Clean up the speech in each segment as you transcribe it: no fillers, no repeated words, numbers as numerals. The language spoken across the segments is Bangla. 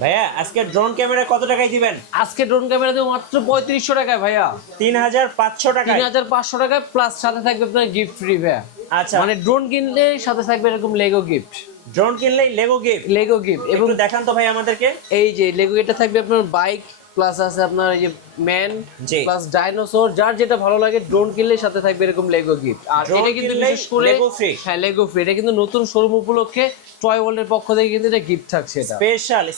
ভাইয়া আজকে ড্রোন ক্যামেরা কত টাকায় দিবেন? আজকে ড্রোন ক্যামেরা দেবো মাত্র 3500 টাকায় ভাইয়া। 3500 টাকায়? 3500 টাকায় প্লাস সাথে থাকবে আপনার গিফট ফ্রি ভাইয়া। আচ্ছা, মানে ড্রোন কিনলে সাথে থাকবে এরকম লেগো গিফট। ড্রোন কিনলেই লেগো গিফট? Lego gift. এবং দেখান তো ভাই আমাদেরকে। এই যে লেগো এটা থাকবে আপনার বাইক প্লাস আছে আপনার এই যে ম্যান প্লাস ডাইনোসর, যার যেটা ভালো লাগে ড্রোন কিনলে সাথে থাকবে এরকম লেগো গিফট। আর এটা কিন্তু বিশেষ করে লেগো ফ্রি। হ্যাঁ লেগো ফ্রি। এটা কিন্তু নতুন শোরুম উপলক্ষে টয় ওয়ার্ল্ডের পক্ষ থেকে কিন্তু এটা গিফট থাকছে। এটা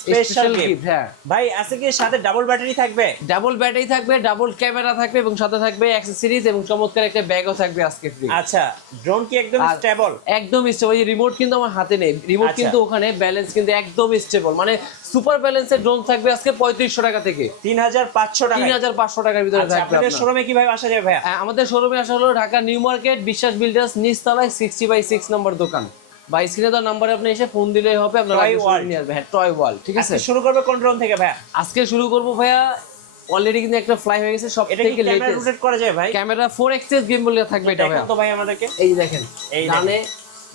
স্পেশাল গিফট। হ্যাঁ ভাই আছে কি সাথে ডাবল ব্যাটারি থাকবে? ডাবল ব্যাটারি থাকবে, ডাবল ক্যামেরা থাকবে এবং সাথে থাকবে অ্যাকসেসরিজ এবং চমৎকার একটা ব্যাগও থাকবে আজকে ফ্রি। আচ্ছা, ড্রোন কি একদম স্টেবল? একদম স্টেবল। এই রিমোট কিন্তু আমার হাতে নেই, রিমোট কিন্তু ওখানে, ব্যালেন্স কিন্তু একদম স্টেবল। মানে সুপার ব্যালেন্সের ড্রোন থাকবে আজকে 3500 টাকা থেকে 3500 টাকা। 3500 টাকার ভিতরে থাকবে। আপনাদের শোরুমে কিভাবে আসা যাবে ভাইয়া? আমাদের শোরুমে আসা হলো ঢাকা নিউ মার্কেট বিশ্বাস বিল্ডার্স নিচতলায় 60/6 নম্বর দোকান। বা স্ক্রিনে দেওয়া নাম্বারে আপনি এসে ফোন দিলেই হবে, আপনারা নিয়ে আসবেন। হ্যাঁ টয় ওয়ার্ল্ড। ঠিক আছে, শুরু করবে কোন ড্রোন থেকে ভাইয়া? আজকে শুরু করব ভাইয়া, অলরেডি কিন্তু একটা ফ্লাই হয়ে গেছে সবথেকে লেটেস্ট। রোটেট করা যায় ভাই? ক্যামেরা 4x গেম বলে থাকবে এটা ভাইয়া। তো ভাই আমাদেরকে এই দেখেন, এই ডানে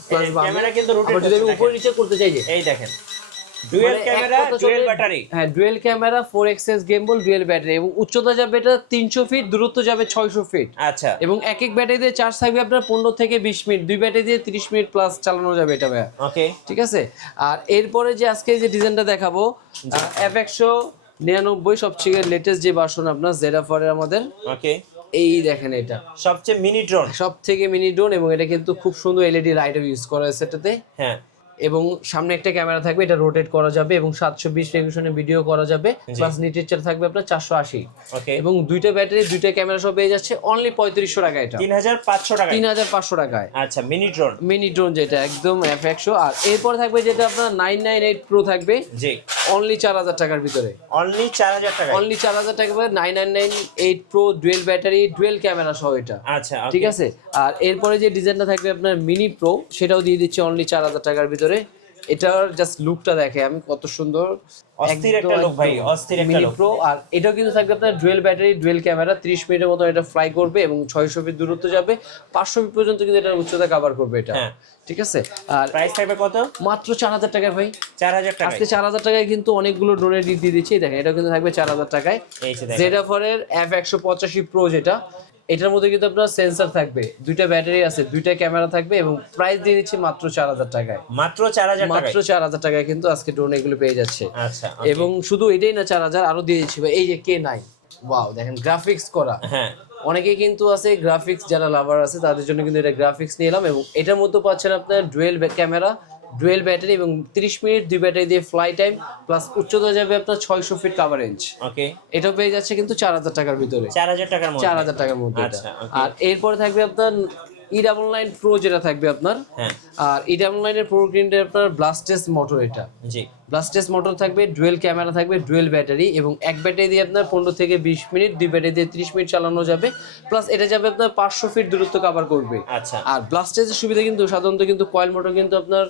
প্লাস ক্যামেরা কিন্তু রোটেট যদি আমি উপরে নিচে করতে চাই যে এই দেখেন ডুয়াল ক্যামেরা, ডুয়াল ব্যাটারি। হ্যাঁ dual camera 4x গেমবল dual battery এবং উচ্চতা যাবে এটা 300 ফিট, দূরত্ব যাবে 600 ফিট। আচ্ছা, এবং এক এক ব্যাটারি দিয়ে চার্জ থাকবে আপনার 15 থেকে 20 মিনিট, দুই ব্যাটারি দিয়ে 30 মিনিট প্লাস চালানো যাবে এটা ভাইয়া। ওকে, ঠিক আছে। আর এরপরে যে আজকে যে ডিজাইনটা দেখাবো F199 সবচেয়ে লেটেস্ট যে ভার্সন আপনার জেডাফার এর আমাদের। ওকে, এই দেখেন এটা সবচেয়ে মিনি ড্রোন, সবথেকে মিনি ড্রোন এবং এটা কিন্তু খুব সুন্দর এলইডি লাইট ইউজ করা হয়েছে এটাতে। হ্যাঁ, এবং সামনে একটা ক্যামেরা থাকবে, এটা রোটেট করা যাবে এবং 720 রেজোলিউশনে ভিডিও করা যাবে। প্লাস নিচের চার থাকবে আপনার 480। ওকে, এবং দুইটা ব্যাটারি দুইটা ক্যামেরা সব পেয়ে যাচ্ছে অনলি 3500 টাকা। এটা 3500 টাকা। 3500 টাকায়। আচ্ছা, মিনি ড্রোন, মিনি ড্রোন যেটা একদম F100। আর এরপর থাকবে যেটা আপনার 998 প্রো থাকবে জি অনলি 4000 টাকার ভিতরে। অনলি 4000 টাকা। অনলি 4000 টাকা 998 pro dual battery dual camera সহ এটা। আচ্ছা, ঠিক আছে। আর এরপরে যে ডিজাইনটা থাকবে আপনার মিনি প্রো, সেটাও দিয়ে দিচ্ছি অনলি 4000 টাকার ভিতরে। এটার জাস্ট লুকটা দেখে আমি কত সুন্দর, অস্থির একটা লুক ভাই, অস্থির একটা লুক। প্রো। আর এটাও কিন্তু থাকবে আপনার ডুয়েল ব্যাটারি ডুয়েল ক্যামেরা, 30 মিনিটের মতো এটা ফ্লাই করবে এবং 600 ফিট দূরত্ব যাবে, 500 ফিট পর্যন্ত কিন্তু এটার উচ্চতা কভার করবে এটা। ঠিক আছে। আর প্রাইস থাকবে কত? মাত্র 4000 টাকায় ভাই। 4000 টাকা। আজকে 4000 টাকায় কিন্তু অনেকগুলো ড্রোনের রিট দিয়ে দিচ্ছি। দেখেন এটাও কিন্তু থাকবে 4000 টাকায়। জেডাফার এর F185 প্রো যেটা, এটার মধ্যে কিন্তু আপনার সেন্সর থাকবে, দুইটা ব্যাটারি আছে, দুইটা ক্যামেরা থাকবে এবং প্রাইস দিয়ে দিচ্ছি মাত্র 4000 টাকায়। মাত্র 4000 টাকা। মাত্র 4000 টাকায় কিন্তু আজকে ড্রোন এগুলো পেয়ে যাচ্ছে। আচ্ছা, এবং শুধু এটাই না, 4000 আরো দিয়ে দিচ্ছি ভাই। এই যে K9, ওয়াও দেখেন গ্রাফিক্স করা। হ্যাঁ, অনেকেই কিন্তু আছে গ্রাফিক্স যারা লাভার আছে তাদের জন্য কিন্তু এটা গ্রাফিক্স নিয়ে এলাম। এবং এটার মধ্যে পাচ্ছেন আপনার ডুয়েল ক্যামেরা ডুয়েল ব্যাটারি এবং 30 মিনিট দুই ব্যাটারি দিয়ে ফ্লাই টাইম, প্লাস উচ্চতা যাবে আপনার 600 ফিট কভারেজ। ওকে, এটাও পেয়ে যাচ্ছে কিন্তু 4000 টাকার ভিতরে। 4000 টাকার মধ্যে। 4000 টাকার মধ্যে। আচ্ছা, আর এরপরে থাকবে আপনার E99 প্রো যেটা থাকবে আপনার। হ্যাঁ, আর E99 এর প্রো গ্রিনটা আপনার ব্লাস্টেস মোটর এটা। জি ব্লাস্টেস মোটর থাকবে, ডুয়েল ক্যামেরা থাকবে, ডুয়েল ব্যাটারি এবং এক ব্যাটারি দিয়ে আপনার 15 থেকে 20 মিনিট, দুই ব্যাটারি দিয়ে 30 মিনিট চালানো যাবে। প্লাস এটা যাবে আপনার 500 ফিট দূরত্ব কভার করবে। আচ্ছা। আর ব্লাস্টেসের সুবিধা কিন্তু সাধারণত কিন্তু কয়েল মোটর কিন্তু আপনার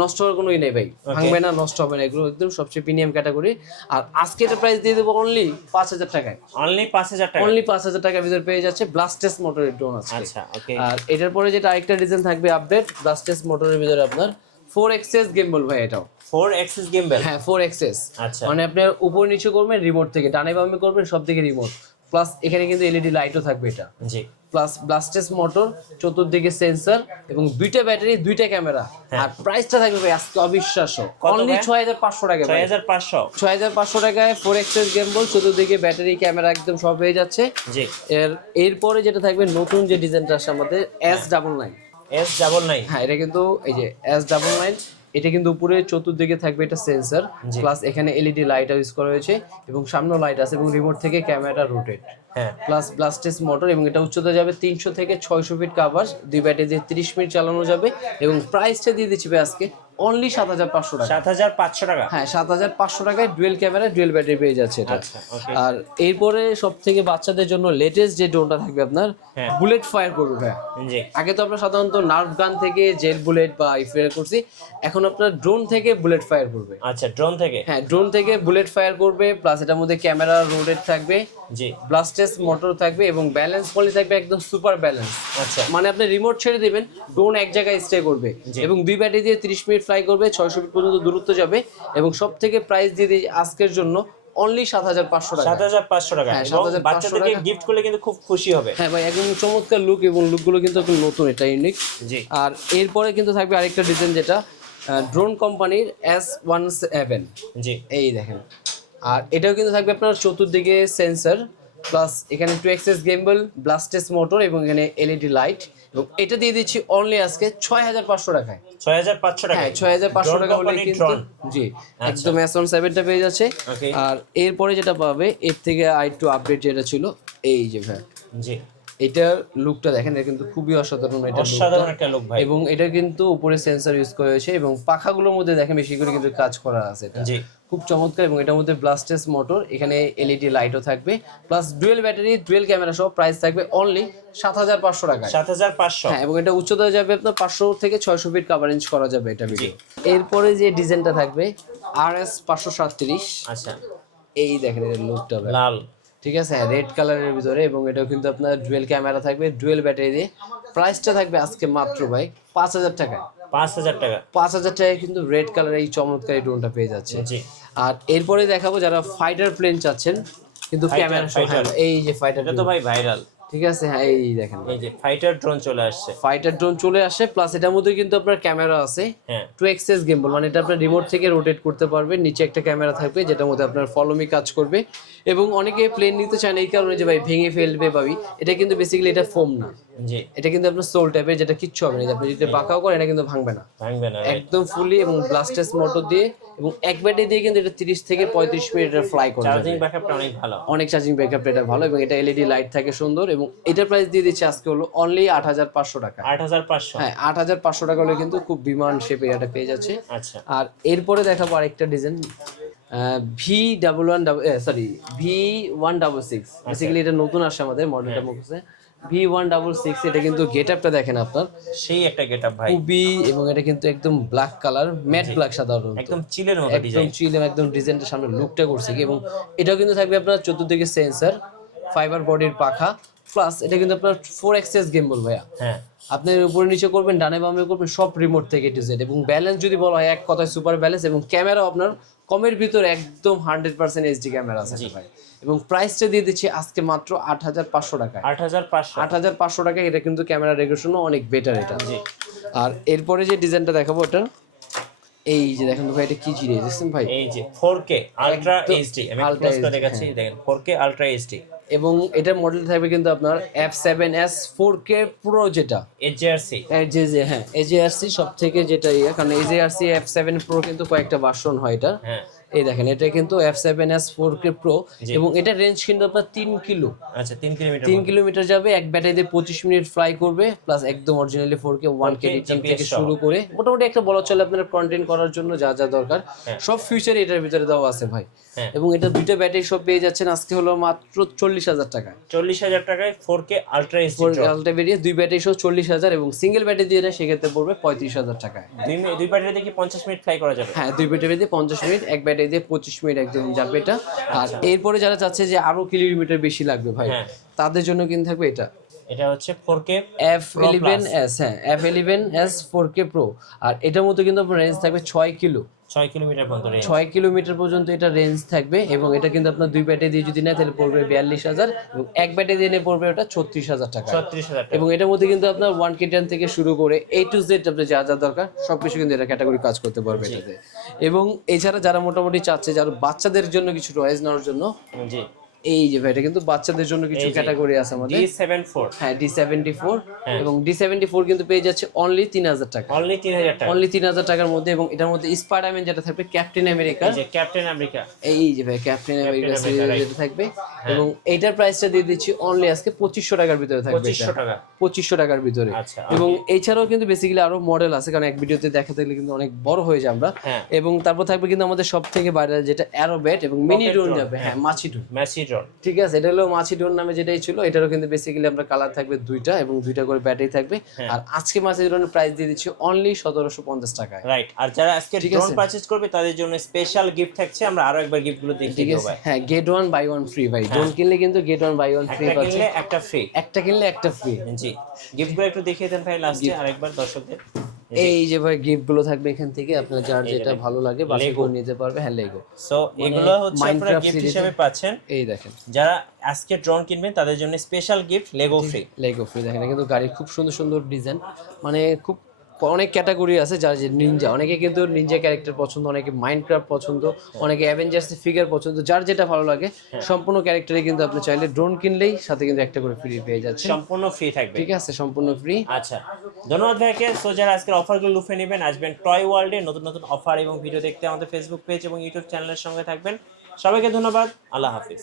নষ্ট হওয়ার কোনোই নেই ভাই, ভাঙবে না, নষ্ট হবে না, এগুলো একদম সবচেয়ে প্রিমিয়াম ক্যাটাগরি। আর আজকে এটা প্রাইস দিয়ে দেবো অনলি 5000 টাকায়। অনলি 5000 টাকা। অনলি 5000 টাকার ভিতরে পেয়ে যাচ্ছে ব্লাস্টেস মোটরের ড্রোন আছে। আচ্ছা, ওকে। আর এটার পরে যেটা আরেকটা ডিজাইন থাকবে আপডেট ব্লাস্টেস মোটরের ভিতরে আপনার 4x গেমবল ভাই। এটাও 4x গেমবল। হ্যাঁ 4x। আচ্ছা, মানে আপনার উপর নিচে করবেন রিমোট থেকে, ডানে বামে করবেন সব থেকে রিমোট। প্লাস এখানে কিন্তু এলইডি লাইটও থাকবে এটা। জি প্লাস ব্লাস্টেস মোটর, চতুর্দিকে সেন্সর এবং দুইটা ব্যাটারি দুইটা ক্যামেরা। আর প্রাইসটা থাকবে ভাই আজকে অবিশ্বাস্য, অনলি 6500 টাকা। 6500 টাকায় 4x গেমবল, চতুর্দিকে ব্যাটারি ক্যামেরা একদম সব হয়ে যাচ্ছে। জি এরপরে যেটা থাকবে নতুন যে ডিজাইনটা আসছে আমাদের S99। হ্যাঁ এটা কিন্তু এই যে S99, এটা কিন্তু উপরে চতুর্দিকে থাকবে এটা সেন্সর, প্লাস এখানে এলইডি লাইট ইউজ করা হয়েছে এবং সামনেও লাইট আছে এবং রিমোট থেকে ক্যামেরাটা রোটেট। হ্যাঁ, প্লাস ব্লাস্টেস মোটর এবং এটা উচ্চতা যাবে 300 থেকে 600 ফিট কভার, দুই ব্যাটারি দিয়ে 30 মিনিট চালানো যাবে। এবং প্রাইসটা দিয়ে দিচ্ছি ভাই আজকে অনলি 7500 টাকা। 7500 টাকা। হ্যাঁ 7500 টাকায় ডুয়েল ক্যামেরা ডুয়েল ব্যাটারি পেয়ে যাচ্ছে এটা। আচ্ছা, ওকে। আর এরপরে সব থেকে বাচ্চাদের জন্য লেটেস্ট যে ড্রোনটা থাকবে আপনার, বুলেট ফায়ার করবে ভাই। জি, আগে তো আমরা সাধারণত নার্ভ গান থেকে জেল বুলেট বা ফায়ার করছি, এখন আপনার ড্রোন থেকে বুলেট ফায়ার করবে। আচ্ছা, ড্রোন থেকে। হ্যাঁ ড্রোন থেকে বুলেট ফায়ার করবে, প্লাস এটার মধ্যে ক্যামেরা রোটেট থাকবে, জি ব্লাস্টেস মোটর থাকবে এবং ব্যালেন্স পলি থাকবে একদম সুপার ব্যালেন্স। আচ্ছা, মানে আপনি রিমোট ছেড়ে দিবেন, ড্রোন এক জায়গায় স্টে করবে এবং দুই ব্যাটারি দিয়ে 30 মিনিট ফ্লাই করবে, 600 ফিট পর্যন্ত দূরত্ব যাবে এবং সবথেকে প্রাইস দিয়ে দিই আজকের জন্য অনলি 7500 টাকা। 7500 টাকা। হ্যাঁ, এবং 7500 বাচ্চাদেরকে গিফট করলে কিন্তু খুব খুশি হবে। হ্যাঁ ভাই, একদম চমৎকার লুক এবং লুকগুলো কিন্তু একদম নতুন, এটা ইউনিক। জি। আর এরপরে কিন্তু থাকবে আরেকটা ডিজাইন, যেটা ড্রোন কোম্পানির S17। জি। এই দেখেন, আর এটাও কিন্তু থাকবে আপনার চতুর্দিকে সেন্সর, প্লাস এখানে 2 অ্যাক্সেস গিম্বল, ব্লাস্টেস মোটর এবং এখানে এলইডি লাইট। এবং এটা দিয়ে দিচ্ছি অনলি আজকে 6500 টাকায়। 6500 টাকা। হ্যাঁ, 6500 টাকা হলে কিন্তু জি একদম S17টা পেয়ে যাচ্ছে। আর এরপরে যেটা পাবে এর থেকে আরেকটু আপডেট যেটা ছিল, এই যে ভাই জি, এটার লুকটা দেখেন, এটা কিন্তু খুবই অসাধারণ, এটা অসাধারণ একটা লুক ভাই। এবং এটা কিন্তু উপরে সেন্সর ইউজ করা হয়েছে এবং পাখাগুলোর মধ্যে দেখেন বেশি করে কিন্তু কাজ করা আছে, এটা জি খুব চমৎকার। এবং এটার মধ্যে ব্লাস্টেস মোটর, এখানে এলইডি লাইটও থাকবে, plus dual battery, dual camera সহ। প্রাইস থাকবে অনলি 7500 টাকা। 7500। হ্যাঁ, এবং এটা উচ্চতা যাবে আপনার 500 থেকে 600 ফিট কভারেজ করা যাবে এটা ভিডিও। এরপরে যে ডিজাইনটা থাকবে RS 537। আচ্ছা, এই দেখেন এর লুকটা লাল, ঠিক আছে, হ্যাঁ রেড কালারের ভিতরে, এবং এটাও কিন্তু আপনার ডুয়েল ক্যামেরা থাকবে, ডুয়েল ব্যাটারি দিয়ে। প্রাইসটা থাকবে আজকে মাত্র ভাই 5000 টাকা। 5000 টাকা। 5000 টাকায় কিন্তু রেড কালারের এই চমৎকার ড্রোনটা পেয়ে যাচ্ছে। জি। আর এরপরে দেখাবো যারা ফাইটার প্লেন চাচ্ছেন কিন্তু ক্যামেরা সহ, এই যে ফাইটার, এটা তো ভাই ভাইরাল, ঠিক আছে। হ্যাঁ, এই দেখেন এই যে ফাইটার ড্রোন চলে আসছে, ফাইটার ড্রোন চলে আসে, প্লাস এটার মধ্যে কিন্তু আপনার ক্যামেরা আছে, হ্যাঁ 2 অ্যাক্সেস গিম্বল, মানে এটা আপনার রিমোট থেকে রোটেট করতে পারবেন। নিচে একটা ক্যামেরা থাকবে যেটার মধ্যে আপনার ফলোমি কাজ করবে। এবং অনেকে প্লেন নিতে চান এই কারণে যে ভাই ভেঙে ফেলবে ভাবি, এটা কিন্তু বেসিক্যালি এটা ফোম না, জি এটা কিন্তু আপনার সোল টাইপের, যেটা কিচ্ছু হবে না, আপনি যদি পাকাও করেন এটা কিন্তু ভাঙবে না, ভাঙবে না একদম ফুলি। এবং ব্লাস্টেস মোটর দিয়ে এবং এক ব্যাটারি দিয়ে কিন্তু এটা 30 থেকে 35 মিনিট এটা ফ্লাই করে, চার্জিং ব্যাকআপটা অনেক ভালো, অনেক চার্জিং ব্যাকআপ এটা ভালো। এবং এটা এলইডি লাইট থাকে সুন্দর। এবং এটার প্রাইস দিয়ে দিচ্ছে আজকে হলো অনলি 8500 টাকা। 8500। হ্যাঁ, 8500 টাকা হলে কিন্তু খুব বিমান শেপে এটা পেয়ে যাচ্ছে। আচ্ছা, আর এরপরে দেখাবো আরেকটা ডিজাইন V166। বেসিক্যালি এটা নতুন আসছে আমাদের মডেলটা মুখছে V166। এটা কিন্তু গেটআপটা দেখেন আপনার, সেই একটা গেটআপ ভাই, খুবই, এবং এটা কিন্তু একদম ব্ল্যাক কালার, ম্যাট ব্ল্যাক সাধারণত, একদম চিলের মতো একদম ডিজাইন, চিল, একদম ডিজাইনটা সামনে লুকটা করছে কি। এবং এটাও কিন্তু থাকবে আপনার চতুর্দিকে সেন্সর, ফাইবার বডির পাখা, প্লাস এটা কিন্তু আপনার 4 অ্যাক্সেস গিম্বল ভাইয়া। হ্যাঁ, আপনি উপরে নিচে করবেন, ডানে বামে করবেন, সব রিমোট থেকে টু জেড। এবং ব্যালেন্স যদি বলা হয় এক কথায় সুপার ব্যালেন্স। এবং ক্যামেরা আপনার কমের ভিতরে একদম 100% এইচডি ক্যামেরা আছে ভাই। এবং প্রাইসটা দিয়ে দিচ্ছি আজকে মাত্র 8500 টাকায়। 8500 টাকায় এটা কিন্তু ক্যামেরা রেগুলেশনও অনেক বেটার এটা। আর এরপরে যে ডিজাইনটা দেখাবো ওটা, এই যে দেখেন ভাই, এটা কি জিনিস দেখছেন ভাই, এই যে 4K আলট্রা এইচডি, আমি ক্লোজ করে দেখাচ্ছি, দেখেন 4K আলট্রা এইচডি। এবং এটার মডেল থাকবে কিন্তু আপনার F7s 4K Pro, যেটা এজআরসি, হ্যাঁ এজআরসি সব থেকে যেটা কারণ এজআরসি F7 Pro কিন্তু কয়েকটা ভার্সন হয় এটা। হ্যাঁ, এই দেখেন এটা কিন্তু F7s 4K Pro, এবং এটা রেঞ্জ কিন্তু আপনার 3 কিলো। আচ্ছা, 3 কিলোমিটার যাবে, এক ব্যাটারি দিয়ে 25 মিনিট ফ্লাই করবে, প্লাস একদম অরিজিনালি 4K 1K রিটার্ন থেকে শুরু করে মোটামুটি একটা বলা চলে আপনার কন্টেন্ট করার জন্য যা যা দরকার সব ফিচার এটার ভিতরে দেওয়া আছে ভাই। এবং এটা দুইটা ব্যাটারি সব পেয়ে যাচ্ছেন আজকে হলো মাত্র 40000 টাকা। 40000 টাকায় 4K আলট্রা এইচডি আলট্রা বেরিয়ে দুই ব্যাটারি সহ 40000, এবং সিঙ্গেল ব্যাটারি দিয়ে নেয় সেক্ষেত্রে পড়বে 35000 টাকায়। দুই ব্যাটারি দিয়ে কি 50 মিনিট ফ্লাই করা যাবে? হ্যাঁ, দুই ব্যাটারি দিয়ে 50 মিনিট, এক ব্যাটারি দিয়ে 25 মিনিট একদম যাবে এটা। আর এরপরে যারা চাচ্ছে যে আরো কিলোমিটার বেশি লাগবে ভাই, তাদের জন্য কিন্তু থাকবে এটা, এটা হচ্ছে 4K F11s। হ্যাঁ, F11s 4K Pro। আর এটার মধ্যে কিন্তু আপনার রেঞ্জ থাকবে 6 কিলো, 6 কিলোমিটার পর্যন্ত রেঞ্জ, 6 কিলোমিটার পর্যন্ত এটা রেঞ্জ থাকবে। এবং এটা কিন্তু আপনার দুই ব্যাটারি দিয়ে যদি নেয় তাহলে পড়বে 42000, এবং এক ব্যাটারি দিয়ে নিয়ে পড়বে ওটা 36000 টাকা। 36000 টাকা। এবং এটার মধ্যে কিন্তু আপনার 1K টেন থেকে শুরু করে A to Z আপনার যা যা দরকার সবকিছু কিন্তু এটা ক্যাটাগরি কাজ করতে পারবে এটাতে। এবং এছাড়া যারা মোটামুটি চাচ্ছে যারা বাচ্চাদের জন্য কিছু টয়েস নেওয়ার জন্য, জি এই যে ভাই এটা কিন্তু বাচ্চাদের জন্য কিছু ক্যাটাগরি আছে আমাদের, D74। হ্যাঁ D74। এবং D74 কিন্তু পেয়ে যাচ্ছে অনলি 3000 টাকা, অনলি 3000 টাকা, অনলি 3000 টাকার মধ্যে। এবং এটার মধ্যে স্পাইডারম্যান যেটা থাকবে, ক্যাপ্টেন আমেরিকা, এই যে ক্যাপ্টেন আমেরিকা, এই যে ভাই ক্যাপ্টেন আমেরিকা সিরিজ যেটা থাকবে। এবং এইটার প্রাইসটা দিয়ে দিচ্ছি অনলি আজকে 2500 টাকার ভিতরে থাকবে, 2500 টাকা, 2500 টাকার ভিতরে। আচ্ছা, এবং এছাড়াও কিন্তু বেসিক্যালি আরো মডেল আছে, কারণ এক ভিডিওতে দেখাতে গেলে কিন্তু অনেক বড় হয়ে যায় আমরা। এবং তারপর থাকবে কিন্তু আমাদের সব থেকে ভাইরাল যেটা অ্যারোব্যাট এবং মিনি ড্রোন যাবে, হ্যাঁ মাছি ড্রোন, ঠিক আছে। এটা হলো মাছি ড্রোন নামে যেটাই ছিল, এটারও কিন্তু বেসিক্যালি আমরা কালার থাকবে দুইটা, এবং দুইটা করে ব্যাটারি থাকবে। আর আজকে মাছি ড্রোনের প্রাইস দিয়ে দিচ্ছি অনলি 1750 টাকায়, রাইট। আর যারা আজকে ড্রোন পারচেজ করবে তাদের জন্য স্পেশাল গিফট থাকছে, আমরা আরো একবার গিফটগুলো দেখিয়ে দেব ভাই। হ্যাঁ, গেট 1 বাই 1 ফ্রি ভাই, ড্রোন কিনলে কিন্তু গেট 1 বাই 1 ফ্রি পাচ্ছেন, একটা কিনলে একটা ফ্রি, একটা কিনলে একটা ফ্রি। জি, গিফটগুলো একটু দেখিয়ে দেন ভাই লাস্টে আরেকবার দর্শকদের। এই যে ভাই গিফট গুলো থাকবে এখান থেকে আপনার যার যেটা ভালো লাগে বাছাই করে নিতে পারবে। হ্যাঁ লেগো, সো এগুলো হচ্ছে আপনারা গিফট হিসেবে পাচ্ছেন। এই দেখেন যারা আজকে ড্রোন কিনবেন তাদের জন্য special gift Lego free. Lego free দেখেন কিন্তু গাড়ির খুব সুন্দর সুন্দর ডিজাইন, মানে খুব অনেক ক্যাটাগরি আছে যার যে নিনজা, অনেকে কিন্তু নিনজা ক্যারেক্টার পছন্দ, অনেকে মাইনক্রাফট পছন্দ, অনেকে অ্যাভেঞ্জার্স ফিগার পছন্দ, যার যেটা ভালো লাগে সম্পূর্ণ ক্যারেক্টারে কিন্তু আপনি চাইলে ড্রোন কিনলেই সাথে কিন্তু একটা করে ফ্রি পেয়ে যাচ্ছেন, সম্পূর্ণ ফ্রি থাকবে। ঠিক আছে, সম্পূর্ণ ফ্রি। আচ্ছা, ধন্যবাদ ভাইকে। সো যারা আজকের অফারগুলো লুফে নেবেন, আসবেন টয় ওয়ার্ল্ডে, নতুন নতুন অফার এবং ভিডিও দেখতে আমাদের ফেসবুক পেজ এবং ইউটিউব চ্যানেলের সঙ্গে থাকবেন। সবাইকে ধন্যবাদ, আল্লাহ হাফিজ।